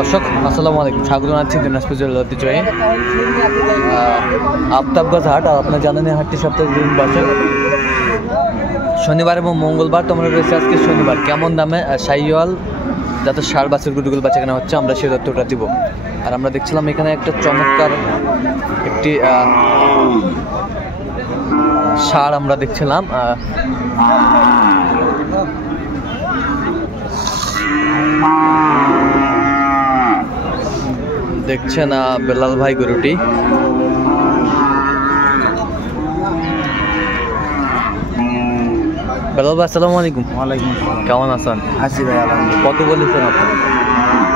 দর্শক আসসালামু আলাইকুম, স্বাগত জানাচ্ছি দিনাজপুর জেলার ঐতিহ্যবাহী আফতাবগঞ্জ হাট। আর আপনারা জানেন এই হাটটি সপ্তাহে দিন বসে শনিবার এবং মঙ্গলবার। তোমরা রয়েছে আজকে শনিবার। কেমন দামে শাহিওয়াল যাতে ষাঁড় বাছুর গুডুগুল বাচ্চা কেনা হচ্ছে আমরা সেই তথ্যটা দিব। আর আমরা দেখছিলাম এখানে একটা চমৎকার একটি ষাঁড় আমরা দেখছিলাম। দেখছেন বেলাল ভাই গরুটি। বেলাল ভাই আসসালামু আলাইকুম। ওয়ালাইকুম আসসালাম। কেমন আছেন? আছি ভাই আলহামদুলিল্লাহ। কত বলেছেন আপনি?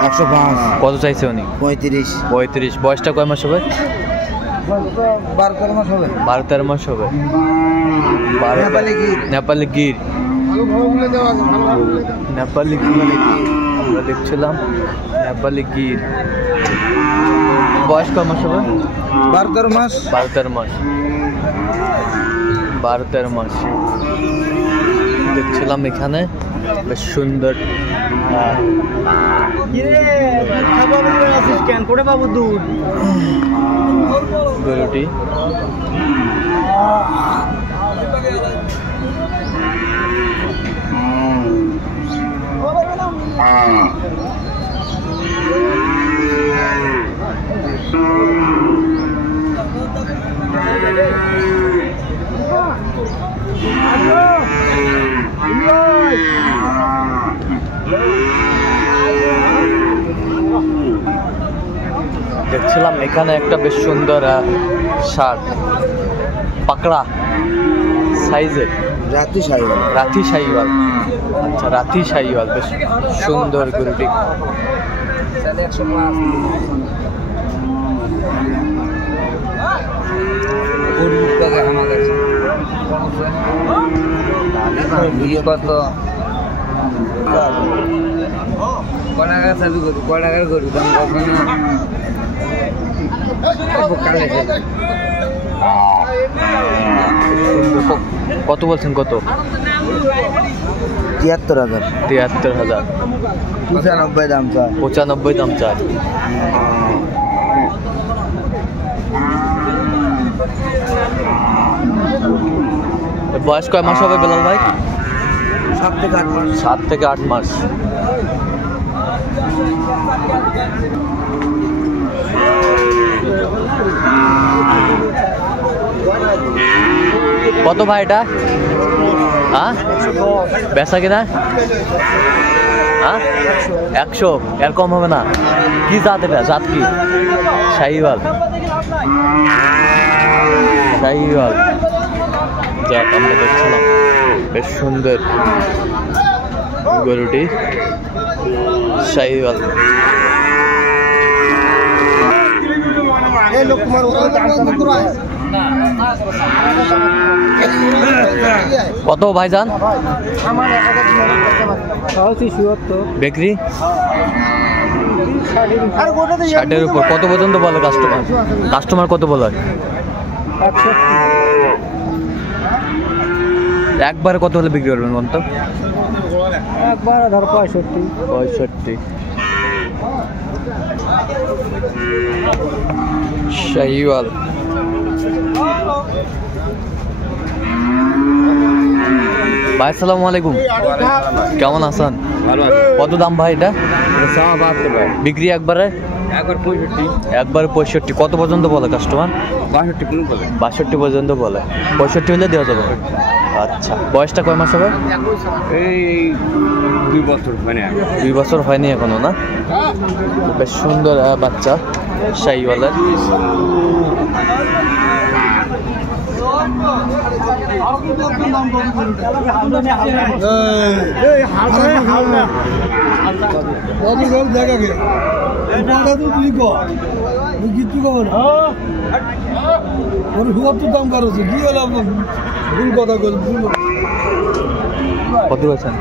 105। কত চাইছে উনি? 35। বয়সটা কয় মাস হবে? 12-13 মাস হবে। 12-13 মাস হবে। নেপালি গির আমরা দেখছিলাম নেপালি গির। বয়স কয় মাস হবে? 12-13 মাস। 12-13 মাস দেখছিলাম এখানে বেশ সুন্দর গরুটি। দেখছিলাম এখানে একটা বেশ সুন্দর ষাঁড় পাকড়া সাইজের রাতি শাহিওয়াল। আচ্ছা, রাতি শাহিওয়াল বেশ সুন্দর গরুটি। কত বলছেন? কত? 73,000। 73,000। 95 দাম চাই। 95 দাম চাই। বয়স কয় মাস হবে বেলাল ভাই? 7 থেকে 8 মাস। 7 থেকে 8 মাস। কত ভাই এটা? হ্যাঁ, বেচা কিনা? হ্যাঁ, 100। এর কম হবে না? কি জাত এটা? জাত কি? শাহিওয়াল জাত আমরা দেখছিলাম। বেশ সুন্দর গরুটি শাহিওয়াল। কত ভাইজান? বিক্রি 60-এর উপর। কত পর্যন্ত বলে কাস্টমার কত বলে? একবারে কত হলে বিক্রি করবেন বলতো? একবারে ধর 65। শাহিওয়াল ভাই আসসালামু আলাইকুম। কেমন আছেন? কত দাম ভাই এটা? বিক্রি একবারে 65। কত পর্যন্ত বলে কাস্টমার? 62 পর্যন্ত বলে। 65 হলে দেওয়া যাবে। আচ্ছা, বয়সটা কয় মাস হবে? এই 2 বছর হয়নি এখনো না? বেশ সুন্দর বাচ্চা শাহিওয়ালের। কত বলছেন?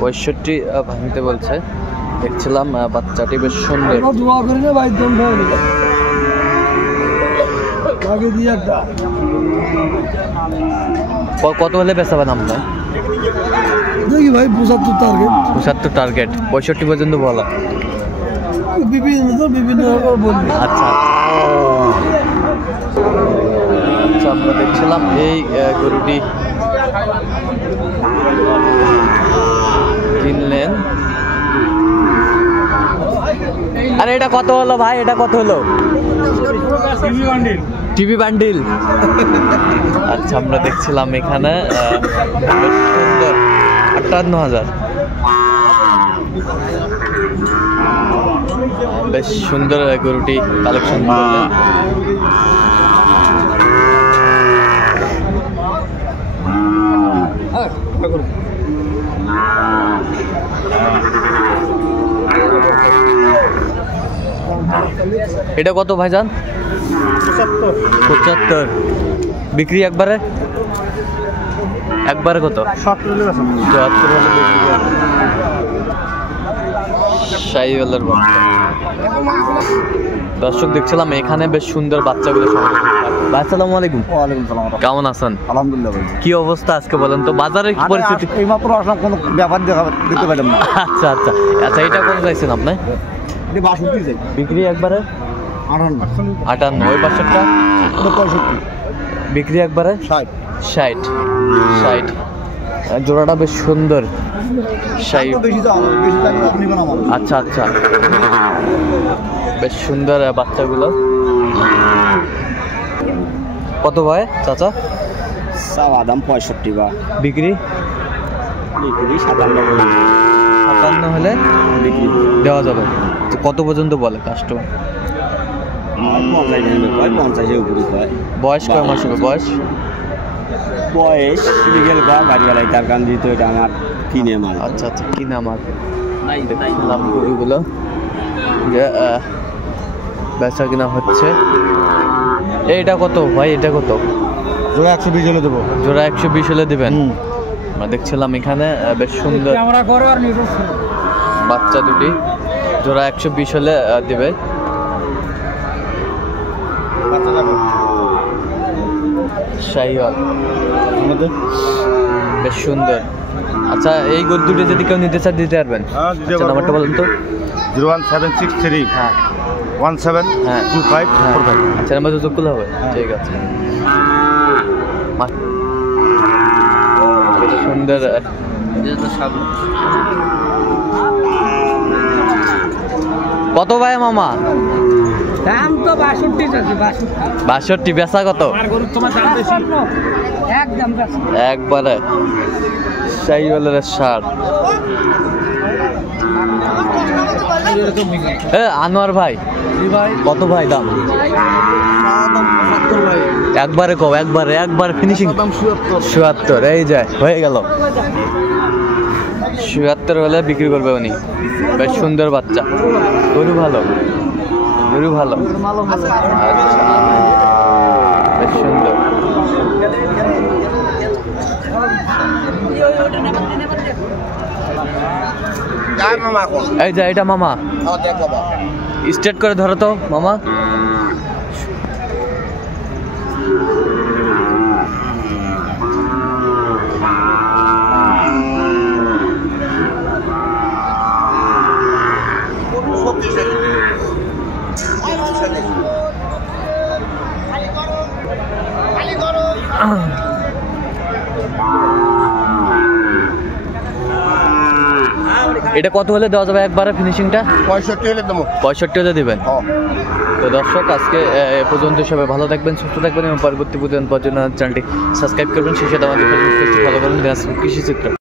65 ভাঙিতে বলছে। দেখছিলাম বাচ্চাটি বেশ সুন্দর। কত হলে বেচাবেন আপনার? দেখি ভাই 75 টার্গেট। 75 টার্গেট, 65 পর্যন্ত বলা। বিভিন্ন বলবি। আচ্ছা আচ্ছা, আমরা দেখছিলাম এই গরুটি কিনলেন। আরে এটা কত হলো ভাই, এটা কত হলো? TV bundle. আচ্ছা, আমরা দেখছিলাম এখানে বেশ সুন্দর 58,000, বেশ সুন্দর গরুটি কালেকশন করলেন। এটা কত ভাইজান? 75। বিক্রি একবারে একবারে কত? 74 হলে বিক্রি করবে। শাহিওয়ালের বাচ্চা। দর্শক দেখছিলাম এখানে বেশ সুন্দর বাচ্চাগুলো। আসসালামু আলাইকুম। ওয়ালাইকুম সালাম। কেমন আছেন? আলহামদুলিল্লাহ ভাই। কি অবস্থা আজকে বলেন তো, বাজারের পরিস্থিতি? এইমাত্র আসলাম, কোনো ব্যাপার দেখতে পেলাম না। আচ্ছা আচ্ছা আচ্ছা, এটা কোন চাইছেন আপনি? এটা 62 চাই। বিক্রি একবারে 58। ওই পাশেরটা 65। বিক্রি একবারে 60। জোড়াটা বেশ সুন্দর। আচ্ছা আচ্ছা, বেশ সুন্দর বাচ্চাগুলো। কত ভাই চাচা? চাওয়া দাম 65 বা বিক্রি 57 হলে বিক্রি দেওয়া যাবে। তো কত পর্যন্ত বলে কাস্টমার? 50 উপরে হয়। বয়স কয় মাস হবে? বয়স লিগেল বা গাড়িওয়ালাই তার কান দিত, এটা আমার কিনে মাল। আচ্ছা আচ্ছা, কিনা মাল। দেখলাম গরুগুলো যে বেচা কিনা হচ্ছে। এইটা কত ভাই? এটা কত? জোড়া 120 হলে দেবো। জোড়া 120 হলে দেবেন? আমরা দেখছিলাম এখানে বেশ সুন্দর বাচ্চা দুটি, জোড়া 120 হলে দেবে। শাহিওয়াল বেশ সুন্দর। আচ্ছা, এই গরু দুটি যদি কেউ নিতে চায় দিতে পারবেন? আচ্ছা, নাম্বারটা বলুন তো। 01763 হ্যাঁ 172545। আচ্ছা, নাম্বার তো যোগ হবে। ঠিক আছে। বেশ সুন্দর। কত ভাই মামা? দাম তো 62 আছে। 62। বেচা কত? একদম একবারে শাহিওয়ালের 60। আনোয়ার ভাই কত ভাই দাম? একবারে কও, একবার ফিনিশিং। ৭৭। এই যায়, হয়ে গেল। ৭৭ হলে বিক্রি করবে উনি। বেশ সুন্দর বাচ্চা, গরু ভালো। আচ্ছা, বেশ সুন্দর। এই যে এটা মামা, স্ট্রেট করে ধরো তো মামা। এটা কত হলে দেওয়া যাবে একবারে ফিনিশিংটা? 65 হলে দেবো। 65 হলে দিবেন? তো দর্শক, আজকে এ পর্যন্ত সবাই ভালো থাকবেন, সুস্থ থাকবেন এবং পরবর্তী পর্যন্ত চ্যানেলটি সাবস্ক্রাইব করবেন। সেই সাথে আমাদের ফেসবুক পেজটি ফলো করবেন, কৃষি চিত্র।